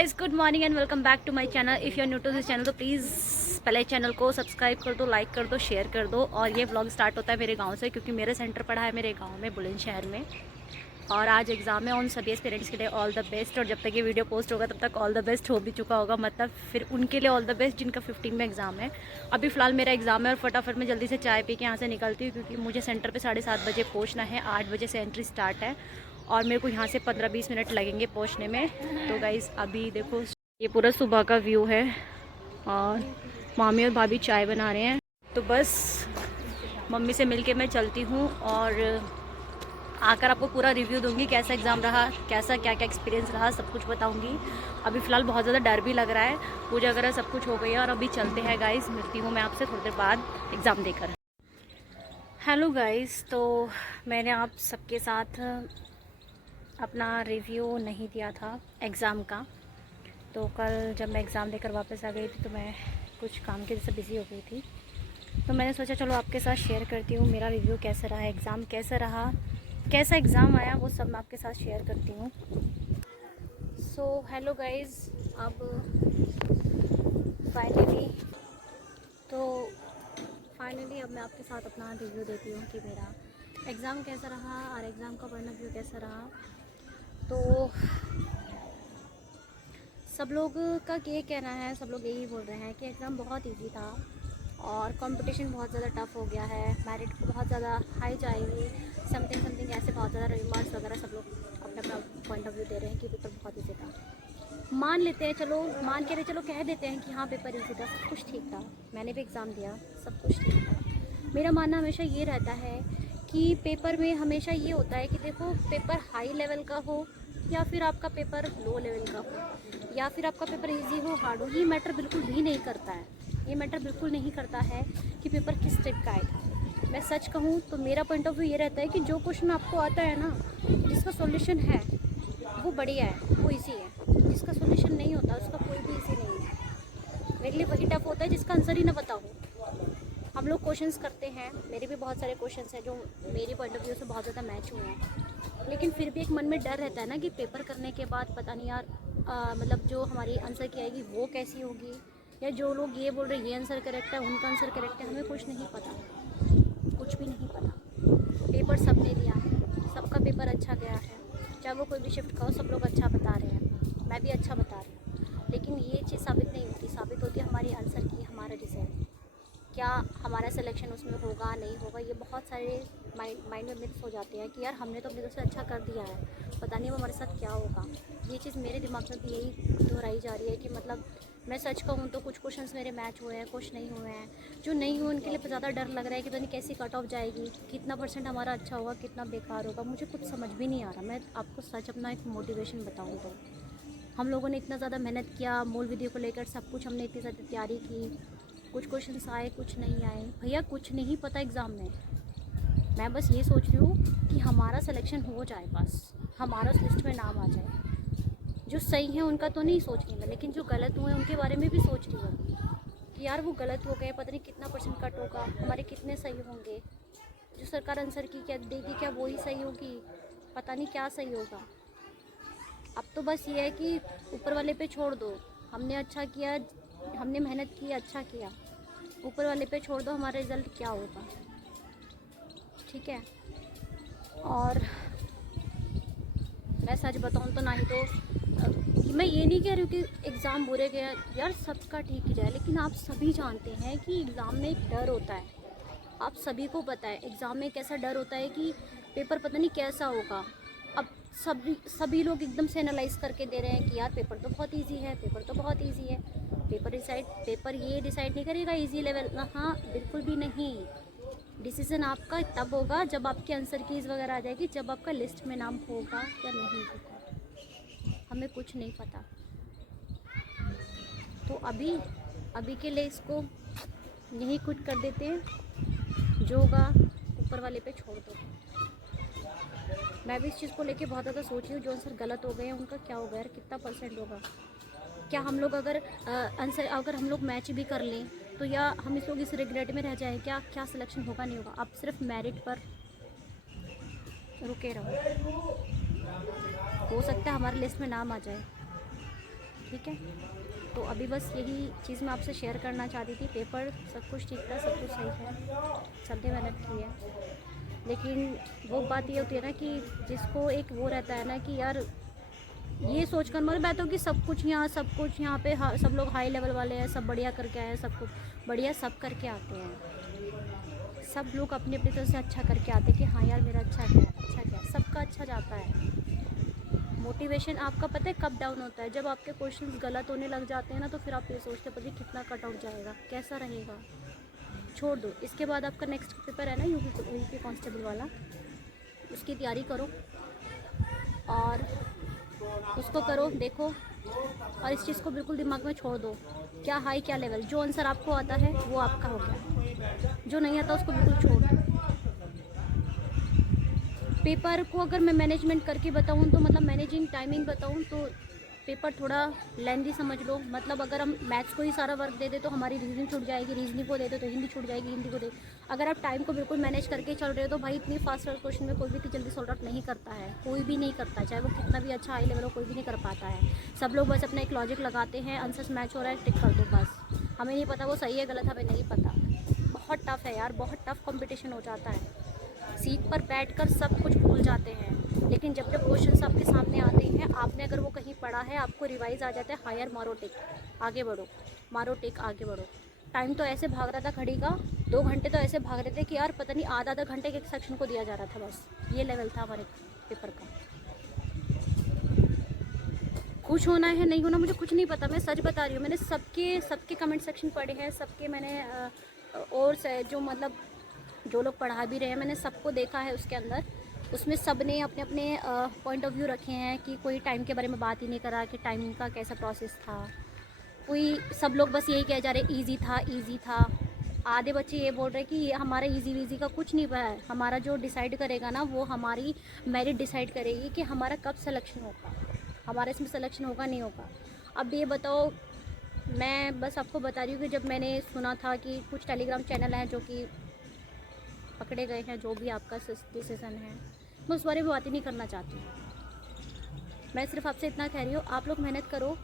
Guys, good morning and welcome back to my channel. If you are new to this channel तो please पहले channel को subscribe कर दो, like कर दो, शेयर कर दो। और ये व्लॉग स्टार्ट होता है मेरे गांव से, क्योंकि मेरा सेंटर पड़ा है मेरे गांव में, बुलंदशहर में। और आज एग्ज़ाम है। उन सभी पेरेंट्स के लिए ऑल द बेस्ट। और जब तक ये वीडियो पोस्ट होगा तब तक ऑल द बेस्ट हो भी चुका होगा, मतलब फिर उनके लिए ऑल द बेस्ट जिनका 15 में एग्ज़ाम है। अभी फ़िलहाल मेरा एग्ज़ाम है और फटाफट मैं जल्दी से चाय पी के यहाँ से निकलती हूँ, क्योंकि मुझे सेंटर पे 7:30 बजे पहुँचना है। 8 बजे से एंट्री स्टार्ट है और मेरे को यहाँ से 15-20 मिनट लगेंगे पहुँचने में। तो गाइज़ अभी देखो, ये पूरा सुबह का व्यू है और मामी और भाभी चाय बना रहे हैं। तो बस मम्मी से मिलके मैं चलती हूँ और आकर आपको पूरा रिव्यू दूंगी, कैसा एग्ज़ाम रहा, कैसा क्या क्या एक्सपीरियंस रहा, सब कुछ बताऊंगी। अभी फ़िलहाल बहुत ज़्यादा डर भी लग रहा है। पूजा वगैरह सब कुछ हो गई है और अभी चलते हैं गाइस। मिलती हूँ मैं आपसे थोड़ी देर बाद एग्ज़ाम देकर। हेलो गाइस, तो मैंने आप सबके साथ अपना रिव्यू नहीं दिया था एग्ज़ाम का। तो कल जब मैं एग्ज़ाम देकर वापस आ गई थी तो मैं कुछ काम की वजह से बिज़ी हो गई थी। तो मैंने सोचा चलो आपके साथ शेयर करती हूँ मेरा रिव्यू कैसा रहा, एग्ज़ाम कैसा रहा, कैसा एग्ज़ाम आया, वो सब मैं आपके साथ शेयर करती हूँ। सो हेलो गाइज़, अब फाइनली अब मैं आपके साथ अपना रिव्यू देती हूँ कि मेरा एग्ज़ाम कैसा रहा और एग्ज़ाम का पॉइंट ऑफ व्यू कैसा रहा। तो सब लोग का ये कहना है, सब लोग यही बोल रहे हैं कि एग्ज़ाम बहुत इजी था और कंपटीशन बहुत ज़्यादा टफ़ हो गया है, मेरिट बहुत ज़्यादा हाई जाएगी, समथिंग समथिंग ऐसे बहुत ज़्यादा रिमार्क्स वगैरह सब लोग अपना अपना पॉइंट ऑफ व्यू दे रहे हैं कि पेपर बहुत ईजी था। मान लेते हैं, चलो मान के चलो कह देते हैं कि हाँ पेपर ईजी था, सब कुछ ठीक था, मैंने भी एग्ज़ाम दिया, सब कुछ ठीक था। मेरा मानना हमेशा ये रहता है कि पेपर में हमेशा ये होता है कि देखो पेपर हाई लेवल का हो या फिर आपका पेपर लो लेवल का हो या फिर आपका पेपर इजी हो हार्ड हो, ये मैटर बिल्कुल भी नहीं करता है। ये मैटर बिल्कुल नहीं करता है कि पेपर किस टाइप का आया था। मैं सच कहूँ तो मेरा पॉइंट ऑफ व्यू ये रहता है कि जो क्वेश्चन आपको आता है ना, जिसका सॉल्यूशन है वो बढ़िया है, वो इजी है। जिसका सॉल्यूशन नहीं होता उसका कोई भी इजी नहीं है। मेरे लिए वही टफ होता है जिसका आंसर ही ना पता हो। हम लोग क्वेश्चंस करते हैं, मेरे भी बहुत सारे क्वेश्चंस हैं जो मेरी पॉइंट ऑफ व्यू से बहुत ज़्यादा मैच हुए हैं, लेकिन फिर भी एक मन में डर रहता है ना कि पेपर करने के बाद पता नहीं यार मतलब जो हमारी आंसर की आएगी वो कैसी होगी, या जो लोग ये बोल रहे हैं ये आंसर करेक्ट है, उनका आंसर करेक्ट है, हमें कुछ नहीं पता, कुछ भी नहीं पता। पेपर सबने दिया है, सबका पेपर अच्छा गया है, चाहे वो कोई भी शिफ्ट का हो, सब लोग अच्छा बता रहे हैं, मैं भी अच्छा बता रही हूँ, लेकिन ये चीज़ साबित नहीं होती। साबित होती है हमारी आंसर की, हमारा रिजल्ट, क्या हमारा सिलेक्शन उसमें होगा नहीं होगा। ये बहुत सारे माइंड में मिक्स हो जाते हैं कि यार हमने तो अपनी तरफ से अच्छा कर दिया है, पता नहीं वो हमारे साथ क्या होगा। ये चीज़ मेरे दिमाग में भी यही दोहराई जा रही है कि मतलब मैं सच कहूँ तो कुछ क्वेश्चंस मेरे मैच हुए हैं, कुछ नहीं हुए हैं। जो नहीं हुए उनके लिए ज़्यादा डर लग रहा है कि पता नहीं कैसी कट ऑफ जाएगी, कितना परसेंट हमारा अच्छा होगा, कितना बेकार होगा, मुझे कुछ समझ भी नहीं आ रहा। मैं आपको सच अपना एक मोटिवेशन बताऊँ तो हम लोगों ने इतना ज़्यादा मेहनत किया, मूल वीडियो को लेकर सब कुछ हमने इतनी ज़्यादा तैयारी की, कुछ क्वेश्चंस आए कुछ नहीं आए, भैया कुछ नहीं पता एग्ज़ाम में। मैं बस ये सोच रही हूँ कि हमारा सिलेक्शन हो जाए, बस हमारा उस लिस्ट में नाम आ जाए। जो सही है उनका तो नहीं सोच रही मैं, लेकिन जो गलत हुए उनके बारे में भी सोच रही हूँ कि यार वो गलत हो गए, पता नहीं कितना परसेंट कट होगा, हमारे कितने सही होंगे, जो सरकार आंसर की क्या देगी क्या वही सही होगी, पता नहीं क्या सही होगा। अब तो बस ये है कि ऊपर वाले पे छोड़ दो, हमने अच्छा किया, हमने मेहनत की, अच्छा किया, ऊपर वाले पे छोड़ दो हमारा रिज़ल्ट क्या होगा, ठीक है। और मैं सच बताऊं तो ना ही तो मैं ये नहीं कह रही हूँ कि एग्ज़ाम बुरे गए यार, सबका ठीक ही जाए, लेकिन आप सभी जानते हैं कि एग्ज़ाम में एक डर होता है। आप सभी को पता है एग्ज़ाम में कैसा डर होता है कि पेपर पता नहीं कैसा होगा। अब सभी लोग एकदम से एनालाइज करके दे रहे हैं कि यार पेपर तो बहुत इजी है, पेपर तो बहुत इजी है। पेपर ये डिसाइड नहीं करेगा इजी लेवल, हाँ बिल्कुल भी नहीं। डिसीज़न आपका तब होगा जब आपके आंसर कीज़ वगैरह आ जाएगी, जब आपका लिस्ट में नाम होगा या नहीं होगा, हमें कुछ नहीं पता। तो अभी के लिए इसको यही क्विट कर देते हैं, जो होगा ऊपर वाले पे छोड़ दो। मैं भी इस चीज़ को लेके बहुत ज़्यादा सोच रही हूँ, जो आंसर गलत हो गए हैं उनका क्या होगा यार, कितना परसेंट होगा, क्या हम लोग अगर आंसर अगर हम लोग मैच भी कर लें तो या हम इस लोग इस रिग्रेट में रह जाए क्या, क्या सिलेक्शन होगा नहीं होगा। अब सिर्फ मेरिट पर रुके रहो, हो सकता है हमारे लिस्ट में नाम आ जाए। ठीक है। तो अभी बस यही चीज़ मैं आपसे शेयर करना चाहती थी। पेपर सब कुछ ठीक था, सब कुछ सही है, सबने मेहनत की है। लेकिन वो बात ये होती है ना कि जिसको एक वो रहता है ना कि यार ये सोच कर मतलब मैं तो कि सब कुछ यहाँ पे सब लोग हाई लेवल वाले हैं, सब बढ़िया करके आए हैं, सब कुछ बढ़िया सब करके आते हैं। सब लोग अपनी अपनी तरफ से अच्छा करके आते हैं कि हाँ यार मेरा अच्छा क्या सबका अच्छा जाता है। मोटिवेशन आपका पता है कब डाउन होता है? जब आपके क्वेश्चंस गलत होने लग जाते हैं ना, तो फिर आप ये सोचते पता नहीं कितना कट आउट जाएगा, कैसा रहेगा, छोड़ दो। इसके बाद आपका नेक्स्ट पेपर है ना यूपी कांस्टेबल वाला, उसकी तैयारी करो और उसको करो, देखो। और इस चीज़ को बिल्कुल दिमाग में छोड़ दो, क्या हाई क्या लेवल, जो आंसर आपको आता है वो आपका हो गया, जो नहीं आता उसको बिल्कुल छोड़ दो। पेपर को अगर मैं मैनेजमेंट करके बताऊँ तो मतलब मैनेजिंग टाइमिंग बताऊँ तो पेपर थोड़ा लेंदी समझ लो। मतलब अगर हम मैथ्स को ही सारा वर्क दे दे तो हमारी रीजनिंग छूट जाएगी, रीजनिंग को दे दो तो हिंदी छूट जाएगी, हिंदी को दे। अगर आप टाइम को बिल्कुल मैनेज करके चल रहे हो तो भाई इतनी फास्ट क्वेश्चन में कोई भी इतनी जल्दी सॉल्व आउट नहीं करता है, कोई भी नहीं करता, चाहे वो कितना भी अच्छा हाई लेवल हो, कोई भी नहीं कर पाता है। सब लोग बस अपना एक लॉजिक लगाते हैं, आंसर्स मैच हो रहा है, टिक कर दो बस। हमें नहीं पता वो सही है गलत, हमें नहीं पता। बहुत टफ है यार, बहुत टफ कॉम्पिटिशन हो जाता है। सीट पर बैठकर सब कुछ भूल जाते हैं, लेकिन जब जब क्वेश्चंस आपके सामने आते हैं, आपने अगर वो कहीं पढ़ा है, आपको रिवाइज आ जाता है, हाँ यार मारो टिक आगे बढ़ो, मारो टिक आगे बढ़ो। टाइम तो ऐसे भाग रहा था घड़ी का, 2 घंटे तो ऐसे भाग रहे थे कि यार पता नहीं आधा घंटे के एक सेक्शन को दिया जा रहा था, बस ये लेवल था हमारे पेपर का। खुश होना है नहीं होना मुझे कुछ नहीं पता, मैं सच बता रही हूँ। मैंने सबके कमेंट सेक्शन पढ़े हैं, सबके मैंने और जो मतलब जो लोग पढ़ा भी रहे हैं मैंने सबको देखा है उसके अंदर। उसमें सब ने अपने अपने पॉइंट ऑफ व्यू रखे हैं कि कोई टाइम के बारे में बात ही नहीं करा कि टाइम का कैसा प्रोसेस था। कोई सब लोग बस यही कह जा रहे ईजी था। आधे बच्चे ये बोल रहे कि ये हमारा ईजी वीजी का कुछ नहीं है, हमारा जो डिसाइड करेगा ना वो हमारी मेरिट डिसाइड करेगी कि हमारा कब सिलेक्शन होगा, हमारा इसमें सिलेक्शन होगा नहीं होगा। अब ये बताओ, मैं बस आपको बता रही हूँ कि जब मैंने सुना था कि कुछ टेलीग्राम चैनल हैं जो कि पकड़े गए हैं, जो भी आपका डिसीज़न है, मैं उस बारे में बात ही नहीं करना चाहती। मैं सिर्फ आपसे इतना कह रही हूँ, आप लोग मेहनत करो,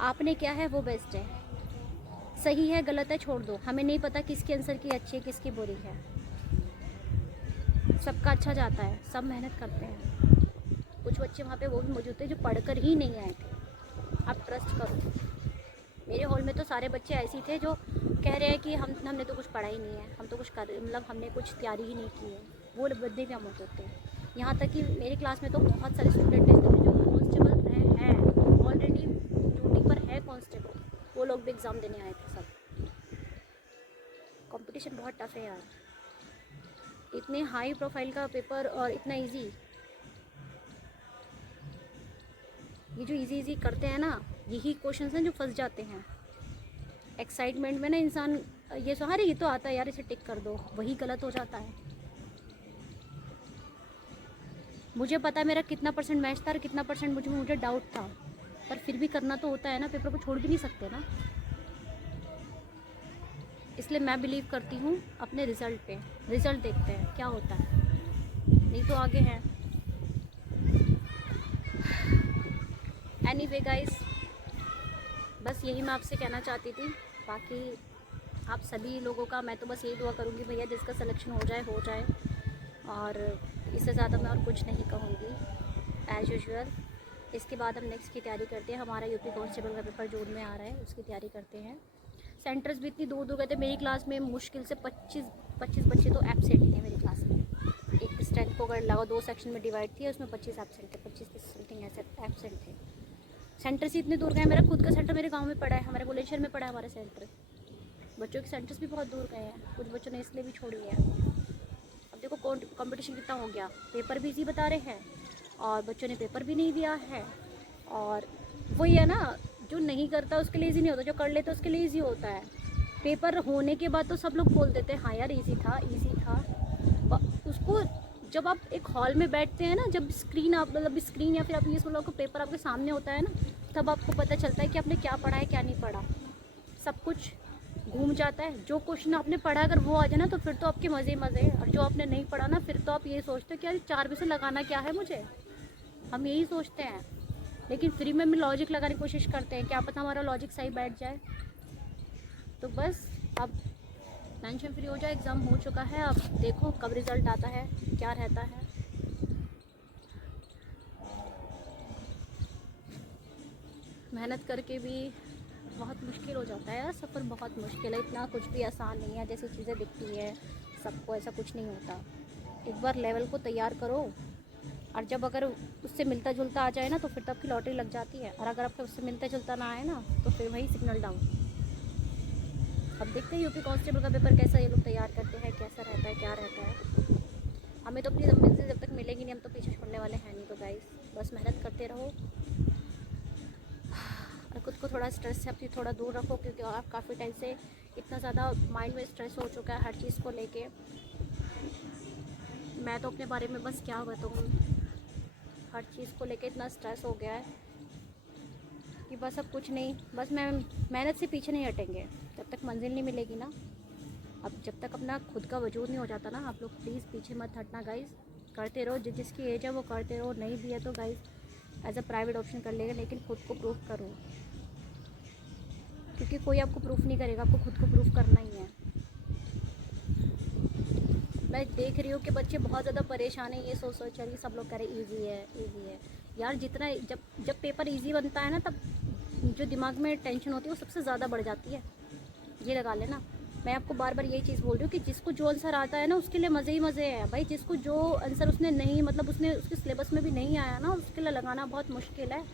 आपने क्या है वो बेस्ट है, सही है गलत है छोड़ दो। हमें नहीं पता किसके आंसर की अच्छी है किसकी बुरी है, सबका अच्छा जाता है, सब मेहनत करते हैं। कुछ बच्चे वहाँ पे वो भी मौजूद थे जो पढ़कर ही नहीं आए थे, आप ट्रस्ट करो। मेरे हॉल में तो सारे बच्चे ऐसे ही थे जो कह रहे हैं कि हमने तो कुछ पढ़ा ही नहीं है, हम तो कुछ मतलब हमने कुछ तैयारी ही नहीं की है, वो बंदे भी हम होते हैं। यहाँ तक कि मेरी क्लास में तो बहुत सारे स्टूडेंट हैं जो कांस्टेबल हैं ऑलरेडी ड्यूटी पर है कांस्टेबल, वो लोग भी एग्ज़ाम देने आए थे सब। कंपटीशन बहुत टफ है यार, इतने हाई प्रोफाइल का पेपर और इतना इजी। ये जो इजी करते हैं ना, यही क्वेश्चंस हैं जो फंस जाते हैं। एक्साइटमेंट में ना इंसान ये अरे ये तो आता है यार इसे टिक कर दो, वही गलत हो जाता है। मुझे पता है मेरा कितना परसेंट मैच था और कितना परसेंट मुझे डाउट था, पर फिर भी करना तो होता है ना, पेपर को छोड़ भी नहीं सकते ना। इसलिए मैं बिलीव करती हूँ अपने रिज़ल्ट पे, रिज़ल्ट देखते हैं क्या होता है, नहीं तो आगे हैं। एनीवे गाइस, बस यही मैं आपसे कहना चाहती थी। बाकी आप सभी लोगों का मैं तो बस यही दुआ करूँगी भैया जिसका सिलेक्शन हो जाए, और इससे ज़्यादा मैं और कुछ नहीं कहूँगी एज़ यूजुअल। इसके बाद हम नेक्स्ट की तैयारी करते हैं, हमारा यूपी कांस्टेबल का पेपर जून में आ रहा है, उसकी तैयारी करते हैं। सेंटर्स भी इतनी दूर गए थे, मेरी क्लास में मुश्किल से 25 बच्चे तो एब्सेंट ही थे मेरी क्लास में। एक स्ट्रेंथ को अगर लगा 2 सेक्शन में डिवाइड थी, उसमें 25 एब्सेंट थे, 25 समथिंग ऐसे एब्सेंट थे। सेंटर से इतने दूर गए, मेरा खुद का सेंटर मेरे गांव में पड़ा है, हमारे बुलंदशहर में पड़ा है हमारा सेंटर। बच्चों के सेंटर्स भी बहुत दूर गए हैं, कुछ बच्चों ने इसलिए भी छोड़ी है। अब देखो कंपटीशन कितना हो गया, पेपर भी इजी बता रहे हैं और बच्चों ने पेपर भी नहीं दिया है। और वही है ना, जो नहीं करता उसके लिए ईजी नहीं होता, जो कर लेता उसके लिए ईजी होता है। पेपर होने के बाद तो सब लोग बोल देते हैं हाँ यार ईजी था। उसको जब आप एक हॉल में बैठते हैं ना, जब स्क्रीन आप मतलब स्क्रीन या फिर आप ये समझ लो पेपर आपके सामने होता है ना, तब आपको पता चलता है कि आपने क्या पढ़ा है क्या नहीं पढ़ा। सब कुछ घूम जाता है। जो क्वेश्चन आपने पढ़ा अगर वो आ जाए ना तो फिर तो आपके मज़े मज़े, और जो आपने नहीं पढ़ा ना फिर तो आप ये सोचते हो कि यार 4 पैसे लगाना क्या है मुझे, हम यही सोचते हैं। लेकिन फ्री में लॉजिक लगाने की कोशिश करते हैं, क्या पता हमारा लॉजिक सही बैठ जाए। तो बस अब टेंशन फ्री हो जाए, एग्ज़ाम हो चुका है, अब देखो कब रिज़ल्ट आता है, क्या रहता है। मेहनत करके भी बहुत मुश्किल हो जाता है यार, सफ़र बहुत मुश्किल है, इतना कुछ भी आसान नहीं है जैसी चीज़ें दिखती है। सबको ऐसा कुछ नहीं होता। एक बार लेवल को तैयार करो, और जब अगर उससे मिलता जुलता आ जाए ना तो फिर तब की लॉटरी लग जाती है, और अगर आपको उससे मिलता जुलता ना आए ना तो फिर वही सिग्नल डाउन। अब देखते हैं यूपी कांस्टेबल का पेपर कैसा ये लोग तैयार करते हैं, कैसा रहता है, क्या रहता है। हमें तो अपनी मंजिल जब तक मिलेगी नहीं, हम तो पीछे छोड़ने वाले हैं नहीं। तो गाइस बस मेहनत करते रहो, और खुद को थोड़ा स्ट्रेस से अपनी थोड़ा दूर रखो, क्योंकि आप काफ़ी टाइम से इतना ज़्यादा माइंड में स्ट्रेस हो चुका है हर चीज़ को लेके। मैं तो अपने बारे में बस क्या बताऊँ, हर चीज़ को लेके इतना स्ट्रेस हो गया है कि बस अब कुछ नहीं, बस मैं मेहनत से पीछे नहीं हटेंगे जब तक मंजिल नहीं मिलेगी ना। अब जब तक अपना खुद का वजूद नहीं हो जाता ना, आप लोग प्लीज़ पीछे मत हटना गाइस। करते रहो, जिसकी एज है वो करते रहो, नहीं भी है तो guys as a private option कर लेगा, लेकिन खुद को प्रूफ करो, क्योंकि कोई आपको प्रूफ नहीं करेगा, आपको खुद को प्रूफ करना ही है। मैं देख रही हूँ कि बच्चे बहुत ज़्यादा परेशान हैं, ये सोच सोच कर सब लोग कह रहे ईजी है ईजी है। यार जितना जब पेपर ईजी बनता है ना, तब जो दिमाग में टेंशन होती है वो सबसे ज़्यादा बढ़ जाती है, ये लगा लेना। मैं आपको बार बार यही चीज़ बोल रही हूँ कि जिसको जो आंसर आता है ना उसके लिए मज़े ही मज़े हैं भाई। जिसको जो आंसर उसने नहीं, मतलब उसने उसके सिलेबस में भी नहीं आया ना, उसके लिए लगाना बहुत मुश्किल है।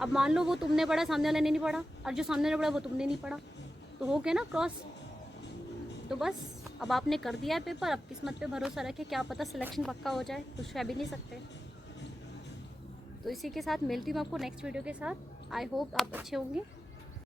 अब मान लो वो तुमने पढ़ा, सामने वाले ने नहीं पढ़ा, और जो सामने ने पढ़ा वो तुमने नहीं पढ़ा, तो हो गया ना क्रॉस। तो बस अब आपने कर दिया है पेपर, अब किस्मत पे भरोसा रखे, क्या पता सिलेक्शन पक्का हो जाए, कुछ कह भी नहीं सकते। तो इसी के साथ मिलती हूँ आपको नेक्स्ट वीडियो के साथ। आई होप आप अच्छे होंगे।